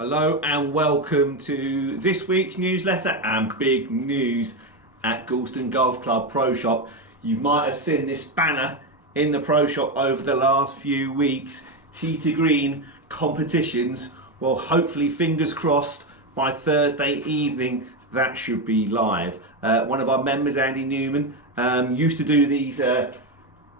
Hello and welcome to this week's newsletter and big news at Galston Golf Club Pro Shop. You might have seen this banner in the Pro Shop over the last few weeks. Tee to Green competitions. Well, hopefully, fingers crossed, by Thursday evening that should be live. One of our members, Andy Newman, used to do these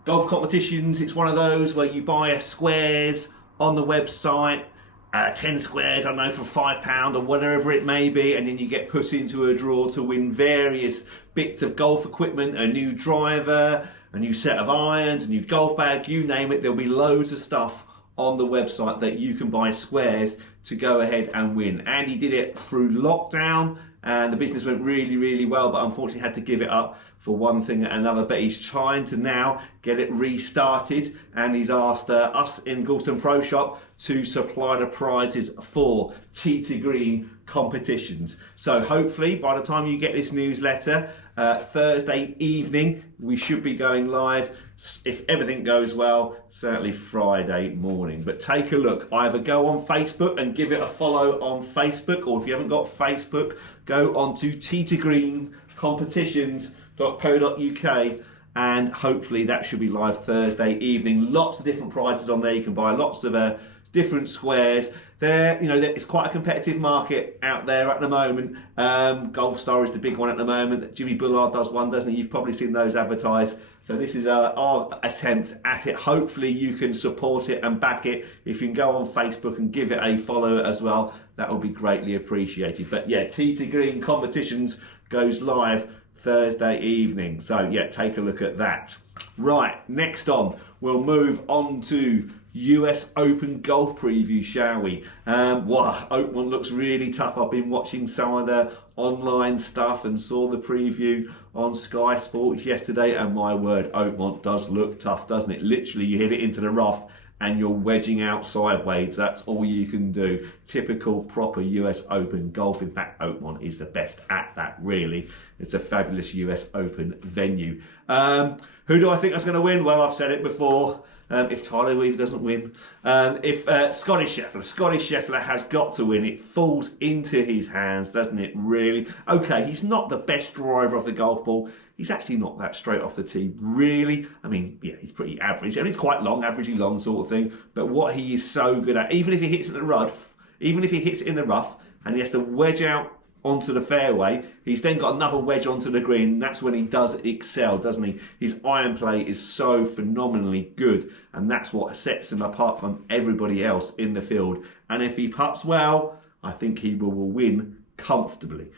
golf competitions. It's one of those where you buy squares on the website, 10 squares, I don't know, for £5 or whatever it may be, and then you get put into a draw to win various bits of golf equipment, a new driver, a new set of irons, a new golf bag, you name it. There'll be loads of stuff on the website that you can buy squares to go ahead and win. Andy did it through lockdown and the business went really well, but unfortunately had to give it up for one thing and another. But he's trying to now get it restarted, and he's asked us in Galston Pro Shop to supply the prizes for Tee to Green competitions. So hopefully by the time you get this newsletter, Thursday evening, we should be going live. If everything goes well, certainly Friday morning. But take a look, either go on Facebook and give it a follow on Facebook, or if you haven't got Facebook, go on to Tee to Green competitions.co.uk, and hopefully that should be live Thursday evening. Lots of different prizes on there. You can buy lots of different squares. It's quite a competitive market out there at the moment. Golf Star is the big one at the moment. Jimmy Bullard does one, doesn't he? You've probably seen those advertised. So this is our attempt at it. Hopefully you can support it and back it. If you can go on Facebook and give it a follow as well, that will be greatly appreciated. But yeah, Tee to Green competitions goes live Thursday evening. So yeah, take a look at that. Right, next on, we'll move on to US Open golf preview, shall we? Wow, Oakmont looks really tough. I've been watching some of the online stuff and saw the preview on Sky Sports yesterday, and my word, Oakmont does look tough, doesn't it? Literally, you hit it into the rough and you're wedging out sideways. That's all you can do. Typical proper US Open golf. In fact, Oakmont is the best at that, really. It's a fabulous US Open venue. Who do I think is going to win? Well, I've said it before. If Tyler Weaver doesn't win, if Scotty Scheffler has got to win. It falls into his hands, doesn't it, really? Okay, he's not the best driver of the golf ball. He's actually not that straight off the tee, really. I mean, yeah, he's pretty average. I mean, he's quite long, averagely long sort of thing. But what he is so good at, even if he hits it in the rough, and he has to wedge out onto the fairway, he's then got another wedge onto the green, and that's when he does excel, doesn't he? His iron play is so phenomenally good, and that's what sets him apart from everybody else in the field. And if he putts well, I think he will win comfortably.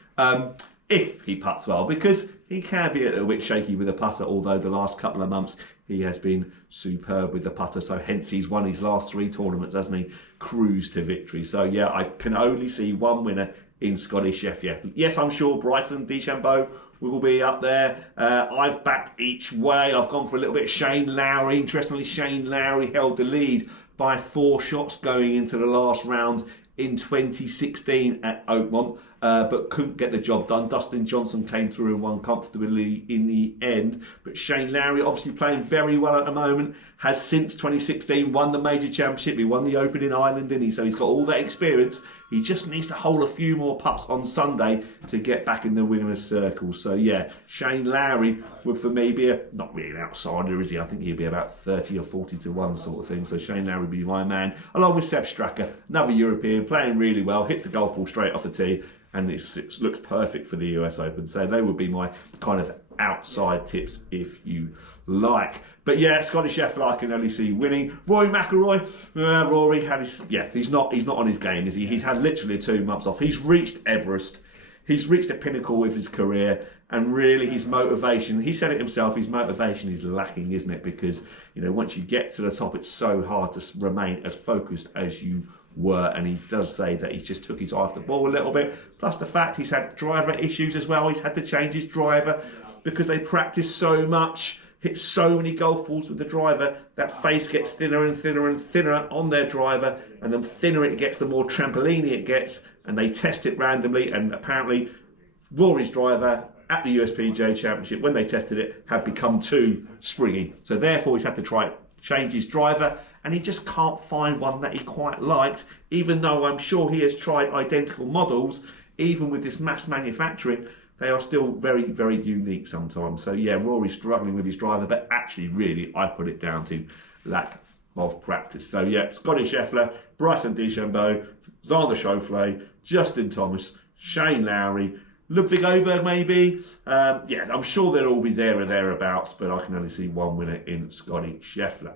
If he putts well, because he can be a little bit shaky with the putter, although the last couple of months he has been superb with the putter, so hence he's won his last 3 tournaments, hasn't he? Cruised to victory. So yeah, I can only see one winner in Scotty Scheffler. Yes, I'm sure Bryson DeChambeau will be up there. I've backed each way. I've gone for a little bit of Shane Lowry. Interestingly, Shane Lowry held the lead by 4 shots going into the last round in 2016 at Oakmont, but couldn't get the job done. Dustin Johnson came through and won comfortably in the end. But Shane Lowry, obviously playing very well at the moment, has since 2016 won the major championship. He won the Open in Ireland, didn't he? So he's got all that experience. He just needs to hold a few more putts on Sunday to get back in the winner's circle. So yeah, Shane Lowry would for me be not really an outsider, is he? I think he'd be about 30 or 40 to 1 sort of thing. So Shane Lowry would be my man, along with Seb Straka, another European, playing really well, hits the golf ball straight off the tee, and it looks perfect for the US Open. So they would be my kind of outside tips, if you like. But yeah, Scotty Scheffler I can only see winning. Rory McIlroy, Rory had his, yeah, he's not on his game, is he? He's had literally 2 months off. He's reached Everest. He's reached a pinnacle with his career, and really his motivation, he said it himself, his motivation is lacking, isn't it? Because, you know, once you get to the top, it's so hard to remain as focused as you were, and he does say that he's just took his eye off the ball a little bit, plus the fact he's had driver issues as well. He's had to change his driver because they practice so much, hit so many golf balls with the driver, that face gets thinner and thinner and thinner on their driver, and the thinner it gets, the more trampoliny it gets, and they test it randomly, and apparently Rory's driver at the USPGA Championship, when they tested it, had become too springy. So therefore he's had to change his driver and he just can't find one that he quite likes, even though I'm sure he has tried identical models. Even with this mass manufacturing, they are still very, very unique sometimes. So yeah, Rory's struggling with his driver, but actually really I put it down to lack of practice. So yeah, Scotty Scheffler, Bryson DeChambeau, Xander Schauffele, Justin Thomas, Shane Lowry, Ludwig Oberg maybe. Yeah, I'm sure they'll all be there or thereabouts, but I can only see one winner in Scotty Scheffler.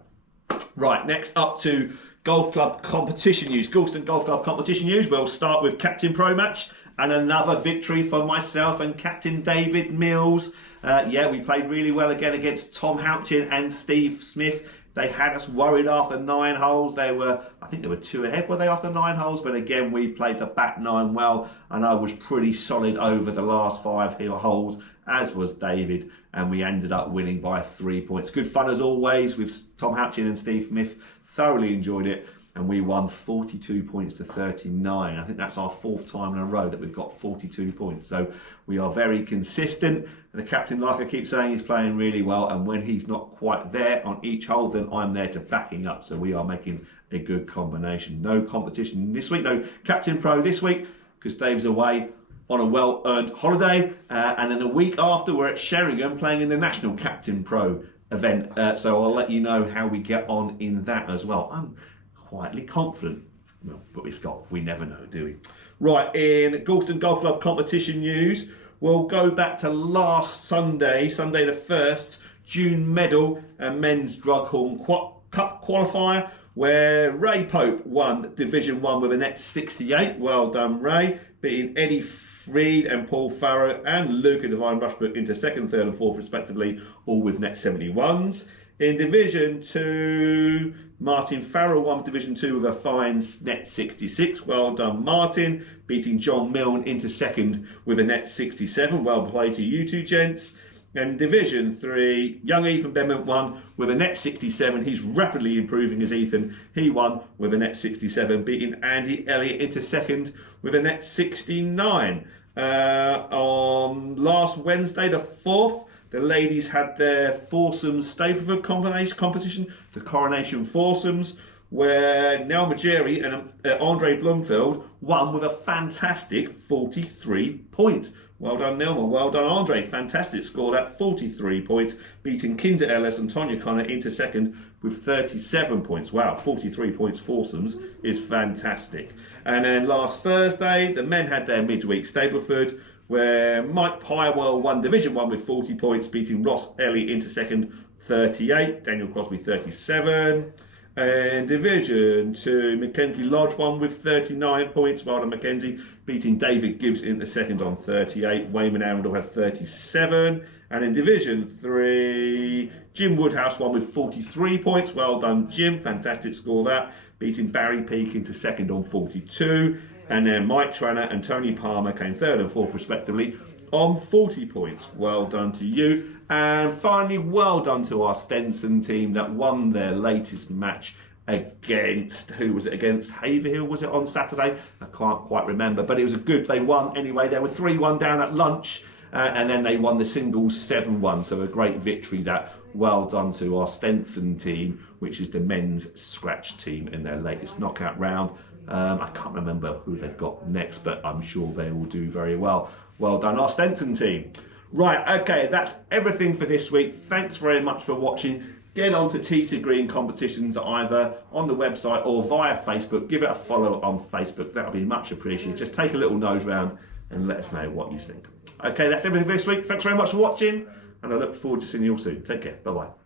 Right, next up to Golf Club competition news. Galston Golf Club competition news. We'll start with Captain Pro match and another victory for myself and Captain David Mills. Yeah, we played really well again against Tom Houchin and Steve Smith. They had us worried after 9 holes. They were, I think they were 2 ahead, were they, after 9 holes? But again, we played the back 9 well, and I was pretty solid over the last 5 holes, as was David, and we ended up winning by 3 points. Good fun as always with Tom Houchin and Steve Smith. Thoroughly enjoyed it, and we won 42 points to 39. I think that's our 4th time in a row that we've got 42 points. So we are very consistent. And the captain, like I keep saying, is playing really well. And when he's not quite there on each hole, then I'm there to back him up. So we are making a good combination. No competition this week, no Captain Pro this week, because Dave's away on a well-earned holiday. And then a week after, we're at Sheringham playing in the National Captain Pro event. So I'll let you know how we get on in that as well. I'm quietly confident. Well, but with golf, we never know, do we? Right, in Galston Golf Club competition news, we'll go back to last Sunday, Sunday the 1st, June medal and men's Drughorn Cup qualifier, where Ray Pope won Division 1 with a net 68. Well done, Ray, beating Eddie Reed and Paul Farrow and Luca Devine Rushbrook into 2nd, 3rd and 4th respectively, all with net 71s. In Division 2, Martin Farrell won Division 2 with a fine net 66. Well done, Martin, beating John Milne into 2nd with a net 67. Well played to you two gents. And Division 3, young Ethan Bennett won with a net 67. He's rapidly improving as Ethan. He won with a net 67, beating Andy Elliott into 2nd with a net 69. On last Wednesday, the 4th, the ladies had their foursomes Stapleford competition, the Coronation Foursomes, where Nell Majeri and Andre Blumfield won with a fantastic 43 points. Well done, Nelma. Well done, Andre. Fantastic score, that 43 points, beating Kinder Ellis and Tonya Connor into 2nd with 37 points. Wow, 43 points foursomes is fantastic. And then last Thursday, the men had their midweek Stapleford, where Mike Pywell won Division 1 with 40 points, beating Ross Ellie into 2nd, 38. Daniel Crosby, 37. And Division 2, Mackenzie Lodge won with 39 points. Well done, Mackenzie, beating David Gibbs into 2nd on 38. Wayman Arundel had 37. And in Division 3, Jim Woodhouse won with 43 points. Well done, Jim. Fantastic score that, beating Barry Peake into 2nd on 42. And then Mike Tranner and Tony Palmer came 3rd and 4th respectively on 40 points. Well done to you. And finally, well done to our Stenson team that won their latest match against, who was it against? Haverhill, was it on Saturday? I can't quite remember, but it was a good, they won anyway. They were 3-1 down at lunch, and then they won the singles 7-1, so a great victory that. Well done to our Stenson team, which is the men's scratch team in their latest knockout round. I can't remember who they've got next, but I'm sure they will do very well. Well done, our Stenson team. Right, okay, that's everything for this week. Thanks very much for watching. Get on to Tee to Green competitions either on the website or via Facebook. Give it a follow on Facebook. That'll be much appreciated. Just take a little nose round and let us know what you think. Okay, that's everything for this week. Thanks very much for watching, and I look forward to seeing you all soon. Take care. Bye-bye.